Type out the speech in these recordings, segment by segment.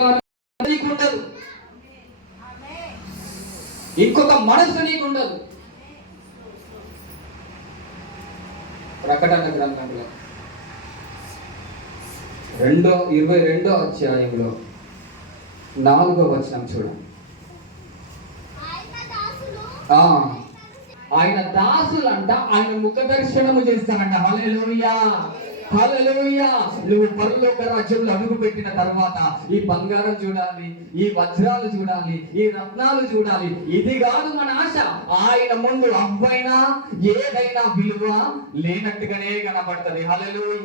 నీకు ఉండదు ఇంకొక మనసు నీకు ఉండదు ప్రకటన గ్రంథంలో. రెండో ఇరవై రెండో అధ్యాయంలో నాలుగో వచనం చూడండి ఆయన దాసులంట ఆయన ముఖ దర్శనము చేస్తారంట. హల్లెలూయా హల్లెలూయా. నువ్వు పరలోక రాజ్యంలో అడుగు పెట్టిన తర్వాత ఈ బంగారం చూడాలి ఈ వజ్రాలు చూడాలి ఈ రత్నాలు చూడాలి. ఇది కాదు మన ఆశ. ఆయన ముందు అవ్వైనా ఏదైనా విలువ లేనట్టుగానే కనబడుతుంది. హలలోయ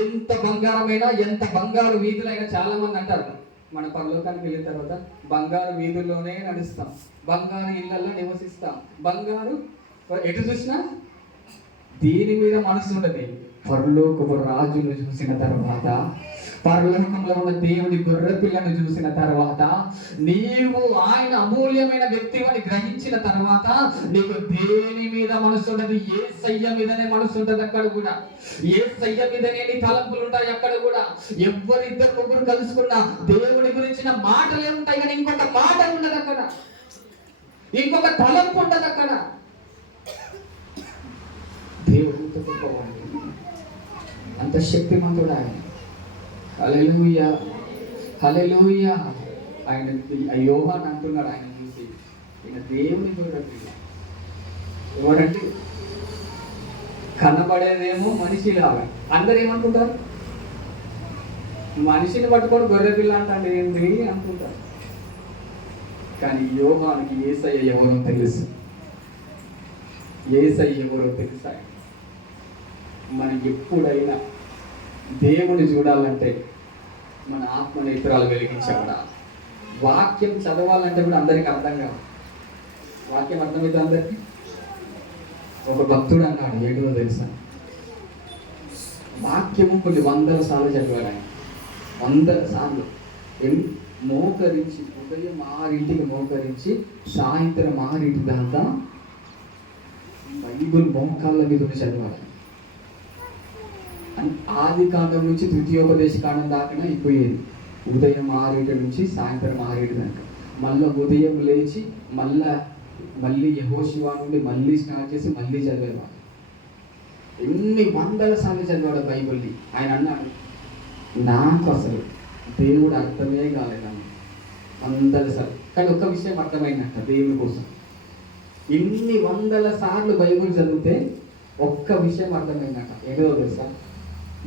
ఎంత బంగారమైనా ఎంత బంగారు వీధులైనా చాలా మంది అంటారు. మన పరలోకానికి వెళ్ళిన తర్వాత బంగారు వీధుల్లోనే నడుస్తాం. బంగారు ఇళ్ళలో నివసిస్తాం. బంగారు ఎటు చూసినా? దీని మీద మనసు ఉండదు. పరలోకపు రాజును చూసిన తర్వాత పరలోకంలో ఉన్న దేవుడి గొర్రె పిల్లను చూసిన తర్వాత నీవు ఆయన అమూల్యమైన వ్యక్తి అని గ్రహించిన తర్వాత నీకు దేని మీద మనసు ఉండదు ఏ సయ్య మీదనే మనసు ఉంటుంది అక్కడ కూడా. ఏ సయ్య మీదనే నీ తలంపులు ఉంటాయి అక్కడ కూడా. ఎవరిద్దరు ముగ్గురు కలుసుకున్నా దేవుడి గురించిన మాటలే ఉంటాయి కానీ ఇంకొక మాట ఉండదు అక్కడ. ఇంకొక తలంపు ఉండదు అక్కడ దేవుడు ఎంత గొప్పవాడు అంత శక్తిమంతుడు ఆయన. హల్లెలూయ. హల్లెలూయ. ఆయన యోహాన్ అంటున్నాడు ఆయన చూసి. ఈయన దేవుని చూడండి. ఎవరంటే కనబడేదేమో మనిషి లాగా అందరు ఏమనుకుంటారు? మనిషిని పట్టుకొని గొర్రె పిల్ల అంటే ఏంటి అనుకుంటారు. కానీ యోహానికి ఏసయ్య ఎవరో తెలుసు. ఏసయ్య ఎవరో తెలుసా? మనం ఎప్పుడైనా దేవుని చూడాలంటే మన ఆత్మ నేత్రాలు వెలిగించబడా వాక్యం చదవాలంటే కూడా అందరికీ అర్థం కాదు. వాక్యం అర్థమైతే అందరికీ? ఒక భక్తుడు అన్నాడు ఏంటో తెలుసా? వాక్యము కొన్ని వందల సార్లు చదివాడు ఆయన. వందల సార్లు. మోకరించి ఉదయం ఆరింటికి మోకరించి సాయంత్రం ఆరింటి దాకా బైబుల్ మోకాళ్ళ మీద చదవాలి ఆది కాండం నుంచి తృతీయోపదేశ కాండం దాకా అయిపోయేది. ఉదయం ఆరేట నుంచి సాయంత్రం ఆరేటి దాకా. మళ్ళీ ఉదయం లేచి మళ్ళా మళ్ళీ యహోశివా నుండి మళ్ళీ స్టార్ట్ చేసి మళ్ళీ చదివేవాడు. ఎన్ని వందల సార్లు చదివాడు బైబిల్ని ఆయన అన్నాడు నాకు అసలు దేవుడు అర్థమే కాలేదాన్ని వందల సార్లు. కానీ ఒక్క విషయం అర్థమైందంట దేవుని కోసం. ఇన్ని వందల సార్లు బైబిల్ చదివితే ఒక్క విషయం అర్థమైందంట. ఏదో తెలుసా?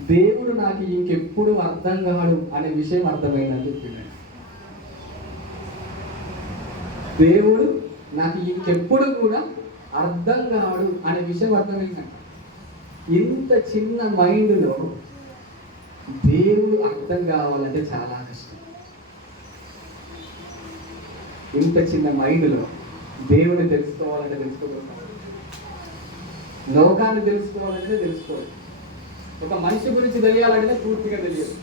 దేవుడు నాకు ఇంకెప్పుడు అర్థం కాడు అనే విషయం అర్థమైందని చెప్పిండు. దేవుడు నాకు ఇంకెప్పుడు కూడా అర్థం కాడు అనే విషయం అర్థమైందంట ఇంత చిన్న మైండ్లో దేవుడు అర్థం కావాలంటే చాలా కష్టం. ఇంత చిన్న మైండ్లో దేవుడిని తెలుసుకోవాలంటే తెలుసుకోగలుగుతాం లోకాన్ని తెలుసుకోవాలంటే తెలుసుకోవాలి. ఒక మనిషి గురించి తెలియాలంటే పూర్తిగా తెలియదు.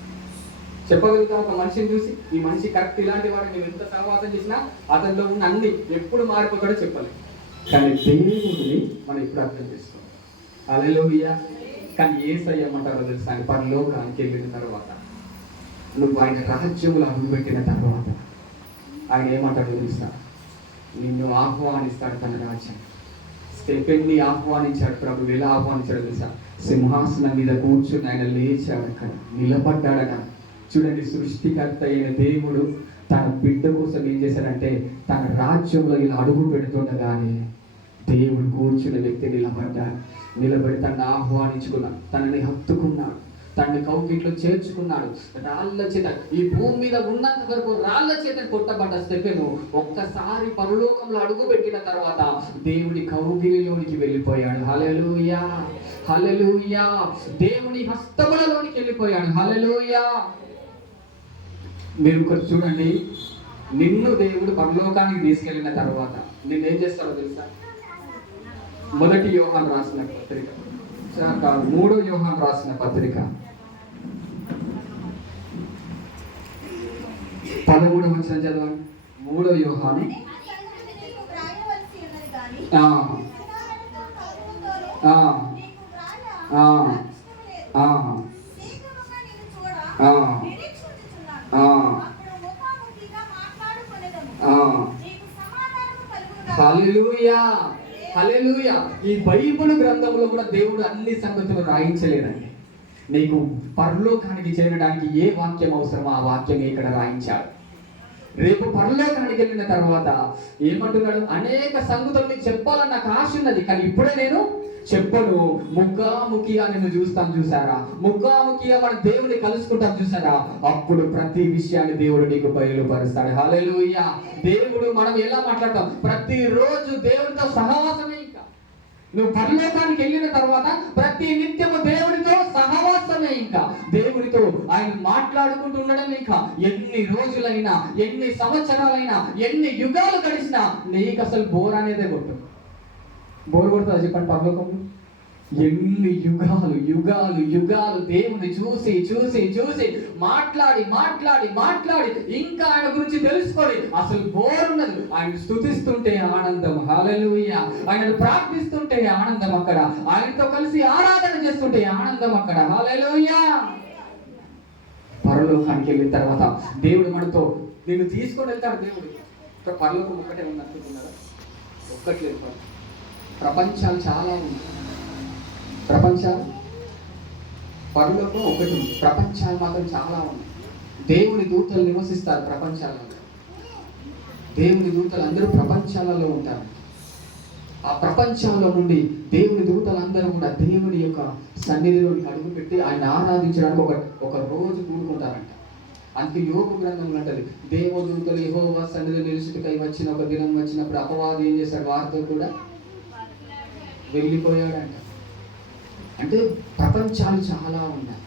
చెప్పగలుగుతాం ఒక మనిషిని చూసి ఈ మనిషి కరెక్ట్ ఇలాంటి వాడు మేము ఎంత సహవాసం చేసినా అతనిలో ఉన్న అన్ని ఎప్పుడు మారిపోతాడో చెప్పలేం. కానీ దేవుడిని మనం ఇప్పుడు అర్థం చేసుకోవాలి. అలెలోయ కానీ ఏ సయ్యమంటారో తెలుసా? ఆయన పరలోకానికి వెళ్ళిన తర్వాత నువ్వు ఆయన రహస్యములు అడుగుపెట్టిన తర్వాత ఆయన ఏమంటాడో తెలుసా? నిన్ను ఆహ్వానిస్తాడు తన రాజ్యం. స్టెఫెన్ని ఆహ్వానించాడు ప్రభు. ఎలా ఆహ్వానించాడు తెలుసా? సింహాసనం మీద కూర్చుని ఆయన లేచాడు అక్కడ నిలబడ్డాడట. చూడండి సృష్టికర్త అయిన దేవుడు తన బిడ్డ కోసం ఏం చేశాడంటే తన రాజ్యంలో ఇలా అడుగు పెడుతుండగానే దేవుడు కూర్చున్న వ్యక్తి నిలబడ్డాడు నిలబడి తనని ఆహ్వానించుకున్నాడు తనని హత్తుకున్నాడు తండ్రి కౌకిట్లో చేర్చుకున్నాడు. రాళ్ళ చేత ఈ భూమి మీద ఉన్నంత వరకు రాళ్ళ చేత కొట్టబడ్డ స్టెఫెను ఒక్కసారి పరలోకంలో అడుగు పెట్టిన తర్వాత దేవుడి కౌగిలిలోనికి వెళ్ళిపోయాడు. హలలుయా హలలుయా దేవుని హస్తబలలోనికి వెళ్ళిపోయాడు. హలలుయా మీరు ఒకటి చూడండి. నిన్ను దేవుడు పరలోకానికి తీసుకెళ్ళిన తర్వాత నిన్నేం చేస్తాడో తెలుసా? మొదటి వ్యూహాన్ని రాసిన పత్రిక. మూడో వ్యూహాన్ని రాసిన పత్రిక. పదమూడవ వచ్చిన చదవండి మూడవ వ్యూహాన్ని ఈ బైబుల్ గ్రంథంలో కూడా దేవుడు అన్ని సంగతులు రాయించలేదండి నీకు పరలోకానికి చేరడానికి ఏ వాక్యం అవసరమో ఆ వాక్యం ఇక్కడ రాయించాడు. రేపు పరలోకానికి వెళ్ళిన తర్వాత ఏమంటున్నాడు? అనేక సంగతులు నీకు చెప్పాలని నాకు ఆశ ఉన్నది కానీ ఇప్పుడే నేను చెప్పను. ముఖాముఖిగా నిన్ను చూస్తాను చూసారా ముఖాముఖిగా మన దేవుని కలుసుకుంటాం చూసారా అప్పుడు ప్రతి విషయాన్ని దేవుడు నీకు బయలుపరుస్తాడు. హల్లెలూయా. దేవుడు మనం ఎలా మాట్లాడతాం? ప్రతిరోజు దేవుడితో సహవాసమే ఇంకా. నువ్వు పరలోకానికి వెళ్ళిన తర్వాత ప్రతి నిత్యము దేవుడితో ఇంకా దేవుడితో ఆయన మాట్లాడుకుంటూ ఉండడం ఇంకా ఎన్ని రోజులైనా ఎన్ని సంవత్సరాలైనా ఎన్ని యుగాలు గడిచినా నీకు అసలు బోర్ అనేదే కొట్టు బోర్ కొడుతుంది చెప్పండి పర్లోకంలో? ఎన్ని యుగాలు యుగాలు యుగాలు దేవుని చూసి చూసి చూసి మాట్లాడి మాట్లాడి మాట్లాడి ఇంకా ఆయన గురించి తెలుసుకొని అసలు బోరున్నది. ఆయన స్థుతిస్తుంటే ఆనందం. హలలుయ ఆయనను ప్రార్థిస్తుంటే ఆనందం అక్కడ. ఆయనతో కలిసి ఆరాధన చేస్తుంటే ఆనందం అక్కడ. హలలుయ పరలోకానికి వెళ్ళిన తర్వాత దేవుడు మనతో నిన్ను తీసుకొని వెళ్తాడు దేవుడు. పరలోకం ఒక్కటే ఉంది అనుకుంటున్నారా? ఒక్కట్లేదు ప్రపంచాలు చాలా ఉన్నాయి. ప్రపంచాలు? పరులకు ఒకటి ప్రపంచాలు మాత్రం చాలా ఉన్నాయి. దేవుని దూతలు నివసిస్తారు ప్రపంచాలలో. దేవుని దూతలు అందరూ ప్రపంచాలలో ఉంటారు. ఆ ప్రపంచంలో నుండి దేవుని దూతలందరూ కూడా దేవుని యొక్క సన్నిధిలోకి అడుగుపెట్టి ఆయన ఆరాధించడానికి ఒక ఒక రోజు కూడుకుంటారంట. అందుకే యోగ గ్రంథంలో అంటది దేవదూతలు యెహోవా సన్నిధి నిలుచుటకై వచ్చిన ఒక దినం వచ్చినప్పుడు అపవాది ఏం చేశాడు? వారితో కూడా వెళ్ళిపోయాడంట. అంటే ప్రపంచాలు చాలా ఉన్నాయి.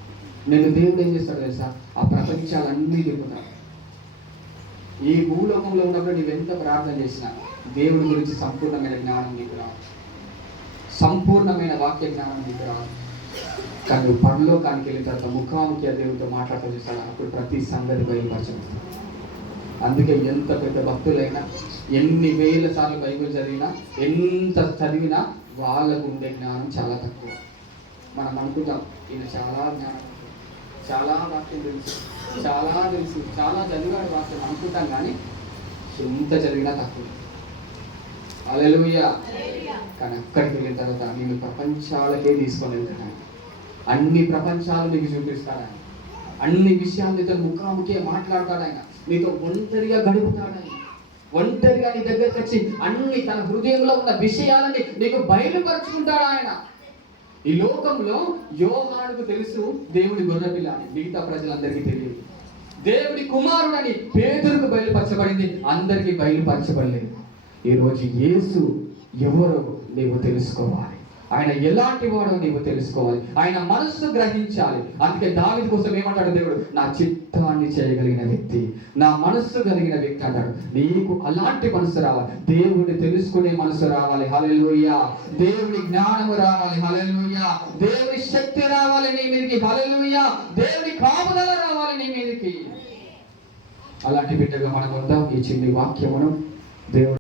నేను దేవుడు ఏం చేస్తాడు తెలుసా? ఆ ప్రపంచాలన్నీ తిప్పుతాడు ఈ భూలోకంలో ఉన్నప్పుడు నీవెంత ప్రార్థన చేసినా దేవుడి గురించి సంపూర్ణమైన జ్ఞానం నీకు రాదు. సంపూర్ణమైన వాక్య జ్ఞానం నీకు రాదు. కానీ నువ్వు పరలోకానికి వెళ్ళిన తర్వాత ముఖాముఖి ఆ దేవుడితో మాట్లాడుతూ చేస్తాడు. అప్పుడు ప్రతి సంగతి బయలుపరచబడుతుంది అందుకే ఎంత పెద్ద భక్తులైనా ఎన్ని వేల సార్లు బైబిల్ చదివినా ఎంత చదివినా వాళ్ళకు ఉండే జ్ఞానం చాలా తక్కువ. మనం అనుకుంటాం ఈయన చాలా జ్ఞానం చాలా వాక్యం తెలుసు. చాలా తెలుసు. చాలా చదివాడు వాక్యం అనుకుంటాం కానీ ఎంత చదివినా తక్కువ. అలెలుయ్య కానీ అక్కడికి వెళ్ళిన తర్వాత నేను ప్రపంచాలకే తీసుకొని వెళ్తున్నాను. అన్ని ప్రపంచాలు నీకు చూపిస్తాడు ఆయన. అన్ని విషయాలు నీతో ముఖాముఖి మాట్లాడతాడు ఆయన. నీతో ఒంటరిగా గడుపుతాడు ఆయన. ఒంటరిగా నీ దగ్గరకు వచ్చి అన్ని తన హృదయంలో ఉన్న విషయాలని నీకు బయలుపరుచుకుంటాడు ఆయన. ఈ లోకంలో యోహానుకు తెలుసు దేవుడి గొర్రెపిల్ల అని మిగతా ప్రజలందరికీ తెలియదు. దేవుడి కుమారుడని పేదలకు బయలుపరచబడింది. అందరికీ బయలుపరచబడలేదు. ఈరోజు యేసు ఎవరో నీవు తెలుసుకోవాలి. ఆయన ఎలాంటి వాడో నీవు తెలుసుకోవాలి. ఆయన మనస్సు గ్రహించాలి. అందుకే దావిది కోసం ఏమంటాడు దేవుడు? నా చిత్తాన్ని చేయగలిగిన వ్యక్తి నా మనస్సు కలిగిన వ్యక్తి అంటాడు. నీకు అలాంటి మనసు రావాలి. దేవుడిని తెలుసుకునే మనసు రావాలి. హలెలుయ దేవుడి జ్ఞానము రావాలి. హలెలుయ దేవుడి శక్తి రావాలి నీ మీదకి. హలెలుయ దేవుడి కాపుదల రావాలి నీ మీదకి. అలాంటి బిడ్డగా మనకు ఉందాం. ఈ చిన్ని వాక్యమును దేవుడు